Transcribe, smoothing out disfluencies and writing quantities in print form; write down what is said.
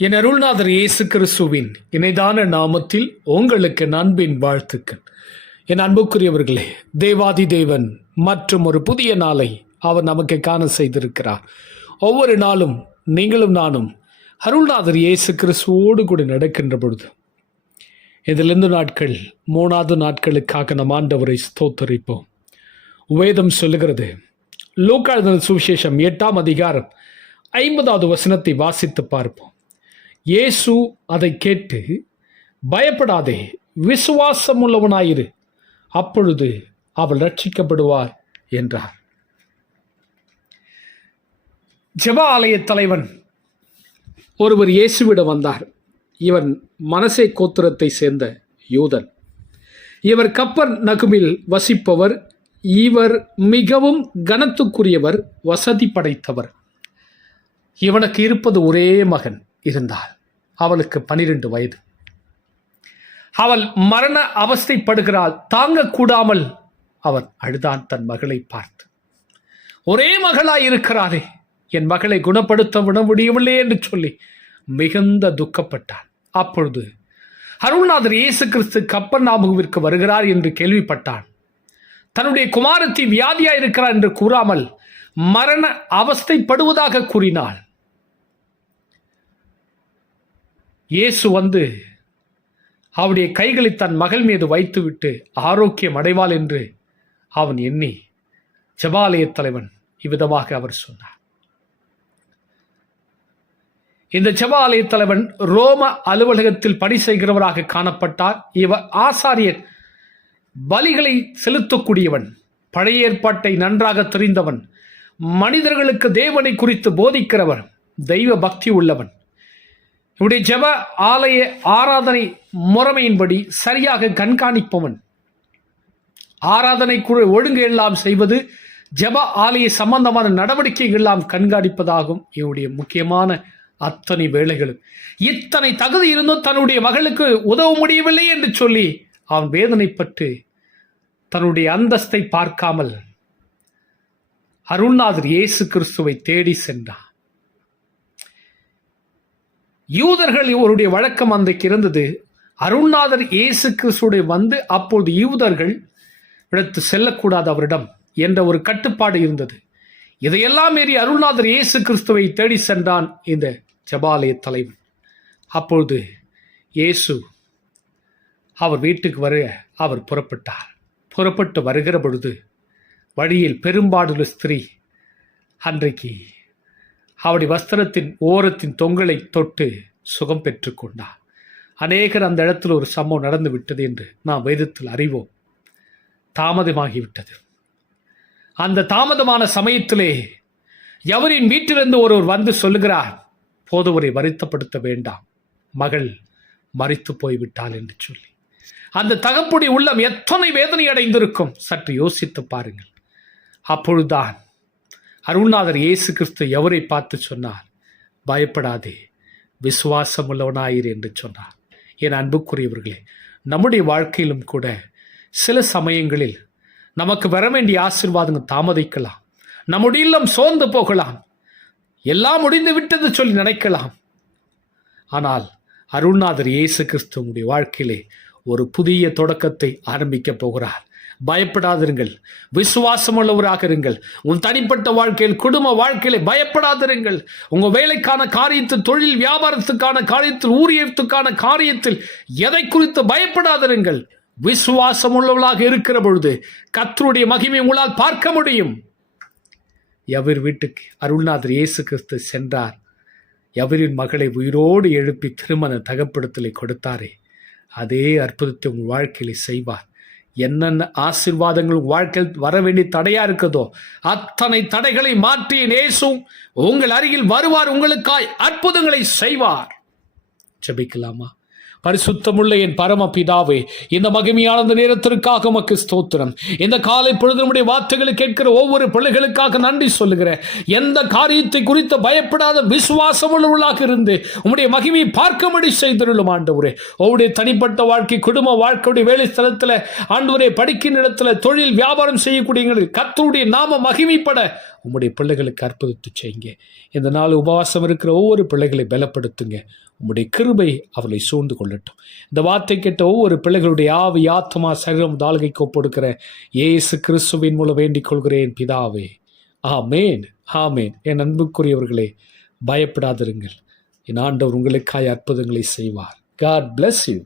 என் அருள்நாதர் இயேசு கிறிஸ்துவின் இணைதான நாமத்தில் உங்களுக்கு அன்பின் வாழ்த்துக்கள். என் அன்புக்குரியவர்களே, தேவாதி தேவன் மற்றும் ஒரு புதிய நாளை அவர் நமக்கு காண செய்திருக்கிறார். ஒவ்வொரு நாளும் நீங்களும் நானும் அருள்நாதர் இயேசு கிறிஸ்துவோடு கூட நடக்கின்ற பொழுது இதிலிருந்து நாட்கள் 3வது நாட்களுக்காக நம் ஆண்டவரை ஸ்தோத்தரிப்போம். வேதம் சொல்லுகிறது, லூக்கா எழுதின சுவிசேஷம் 8ஆம் அதிகாரம் 50வது வசனத்தை வாசித்து பார்ப்போம். இயேசு அதை கேட்டு, பயப்படாதே, விசுவாசம் உள்ளவனாயிரு, அப்பொழுது அவள் ரட்சிக்கப்படுவார் என்றார். ஜெப ஆலய தலைவன் ஒருவர் இயேசுவிடம் வந்தார். இவன் மனசே கோத்திரத்தை சேர்ந்த யூதன். இவர் கப்பர் நகுமில் வசிப்பவர். இவர் மிகவும் கனத்துக்குரியவர், வசதி படைத்தவர். இவனுக்கு இருப்பது ஒரே மகன் இருந்தாள். அவளுக்கு 12 வயது. அவள் மரண அவஸ்தைப்படுகிறாள். தாங்கக்கூடாமல் அவன் அழுதான் தன் மகளை பார்த்து. ஒரே மகளாய் இருக்கிறாரே, என் மகளை குணப்படுத்த விட முடியவில்லை என்று சொல்லி மிகுந்த துக்கப்பட்டான். அப்பொழுது அருள்நாதர் இயேசு கிறிஸ்து கப்பர்நாகுமிற்கு வருகிறார் என்று கேள்விப்பட்டான். தன்னுடைய குமாரத்தி வியாதியாய் இருக்கிறார் என்று கூறாமல் மரண அவஸ்தைப்படுவதாக கூறினாள். இயேசு வந்து அவருடைய கைகளை தன் மகள் மீது வைத்துவிட்டு ஆரோக்கியம் அடைவாள் என்று அவன் எண்ணி, ஜெபாலய தலைவன் இவ்விதமாக அவர் சொன்னார். இந்த ஜெபாலய தலைவன் ரோம அலுவலகத்தில் பணி செய்கிறவராக காணப்பட்டார். இவர் ஆசாரியர், பலிகளை செலுத்தக்கூடியவன், பழைய ஏற்பாட்டை நன்றாக தெரிந்தவன், மனிதர்களுக்கு தேவனை குறித்து போதிக்கிறவர், தெய்வ பக்தி உள்ளவன். இவருடைய ஜெப ஆலய ஆராதனை முறைமையின்படி சரியாக கண்காணிப்பவன். ஆராதனை ஒழுங்கு எல்லாம் செய்வது, ஜெப ஆலய சம்பந்தமான நடவடிக்கைகள் எல்லாம் கண்காணிப்பதாகும் இவருடைய முக்கியமான அத்தனை வேலைகளும். இத்தனை தகுதி இருந்தும் தன்னுடைய மகளுக்கு உதவ முடியவில்லை என்று சொல்லி அவன் வேதனைப்பட்டு தன்னுடைய அந்தஸ்தை பார்க்காமல் அருள்நாதர் இயேசு கிறிஸ்துவை தேடி சென்றான். யூதர்கள் இவருடைய வழக்கம் அன்றைக்கு இருந்தது. அருள்நாதர் இயேசு கிறிஸ்துடைய வந்து அப்பொழுது யூதர்கள் எடுத்து செல்லக்கூடாது அவரிடம் என்ற ஒரு கட்டுப்பாடு இருந்தது. இதையெல்லாம் மீறி அருள்நாதர் இயேசு கிறிஸ்துவை தேடி சென்றான் இந்த ஜெபாலய தலைவன். அப்பொழுது இயேசு அவர் வீட்டுக்கு வர அவர் புறப்பட்டார். புறப்பட்டு வருகிற பொழுது வழியில் பெரும்பாடுள்ள ஸ்திரீ அன்றைக்கு அவருடைய வஸ்திரத்தின் ஓரத்தின் தொங்கலை தொட்டு சுகம் பெற்று கொண்டார். அநேகர் அந்த இடத்தில் ஒரு சம்பவம் நடந்து விட்டது என்று நாம் வேதத்தில் அறிவோம். தாமதமாகிவிட்டது. அந்த தாமதமான சமயத்திலே எவரின் வீட்டிலிருந்து ஒருவர் வந்து சொல்லுகிறார், போதுவரை வருத்தப்படுத்த வேண்டாம், மகள் மரித்து போய்விட்டாள் என்று சொல்லி. அந்த தகப்புடைய உள்ளம் எத்தனை வேதனை அடைந்திருக்கும் சற்று யோசித்து பாருங்கள். அப்பொழுதுதான் அருள்நாதர் இயேசு கிறிஸ்து எவரை பார்த்து சொன்னார், பயப்படாதே, விசுவாசம் உள்ளவனாயிரு என்று சொன்னார். என் அன்புக்குரியவர்களே, நம்முடைய வாழ்க்கையிலும் கூட சில சமயங்களில் நமக்கு வர வேண்டிய ஆசீர்வாதங்கள் தாமதிக்கலாம். நம்முடைய இல்லம் சோர்ந்து போகலாம். எல்லாம் முடிந்து விட்டது சொல்லி நினைக்கலாம். ஆனால் அருள்நாதர் இயேசு கிறிஸ்துவனுடைய வாழ்க்கையிலே ஒரு புதிய தொடக்கத்தை ஆரம்பிக்க போகிறார். பயப்படாதிருங்கள், விசுவாசம் உள்ளவராக இருங்கள். உன் தனிப்பட்ட வாழ்க்கையில், குடும்ப வாழ்க்கையில பயப்படாதிருங்கள். உங்க வேலைக்கான காரியத்தில், தொழில் வியாபாரத்துக்கான காரியத்தில், ஊழியத்துக்கான காரியத்தில் எதை குறித்து பயப்படாதிருங்கள். விசுவாசம் உள்ளவர்களாக இருக்கிற பொழுது கர்த்தருடைய மகிமை உங்களால் பார்க்க முடியும். எவர் வீட்டுக்கு அருள்நாதர் இயேசு கிறிஸ்து சென்றார், எவரின் மகளை உயிரோடு எழுப்பி திருமண தகப்படுத்தலை கொடுத்தாரே, அதே அற்புதத்தை உங்கள் வாழ்க்கையில செய்வார். என்னென்ன ஆசீர்வாதங்கள் வாழ்க்கையில் வர வேண்டிய தடையா இருக்குதோ அத்தனை தடைகளை மாற்றி இயேசு உங்கள் அருகில் வருவார், உங்களுக்காய் அற்புதங்களை செய்வார். ஜெபிக்கலாமா? பரிசுத்தமுள்ள என் பரம பிதாவே, இந்த மகிமையான நேரத்திற்காக உமக்கு ஸ்தோத்திரம். இந்த காலை பொழுது நம்முடைய வார்த்தைகளை கேட்கிற ஒவ்வொரு பிள்ளைகளுக்காக நன்றி சொல்லுகிறேன். எந்த காரியத்தை குறித்து பயப்படாத விசுவாசம் உள்ளவர்களாக இருந்து உம்முடைய மகிமையை பார்க்கும்படி செய்திருளும் ஆண்டவரே. உம்முடைய தனிப்பட்ட வாழ்க்கை, குடும்ப வாழ்க்கையுடைய வேலை ஸ்தலத்தில் ஆண்டவரே, படிக்கின்ற இடத்துல, தொழில் வியாபாரம் செய்யக்கூடிய கர்த்தருடைய நாம மகிமைப்பட உம்முடைய பிள்ளைகளுக்கு அற்புதத்தை செய்யுங்க. இந்த நாள் உபவாசம் இருக்கிற ஒவ்வொரு பிள்ளைகளை பலப்படுத்துங்க. உம்முடைய கிருபை அவர்களை சூழ்ந்து கொள்ளட்டும். இந்த வார்த்தை கேட்ட ஒவ்வொரு பிள்ளைகளுடைய ஆவி, ஆத்மா, சரீரம் தாழ்கைக்கு ஒப்படுக்கிற இயேசு கிறிஸ்துவின் மூலம் வேண்டிக் கொள்கிறேன் பிதாவே. ஆமேன், ஆமேன். என் அன்புக்குரியவர்களே, பயப்படாதிருங்கள். என் ஆண்டவர் உங்களுக்காய் அற்புதங்களை செய்வார். God bless you.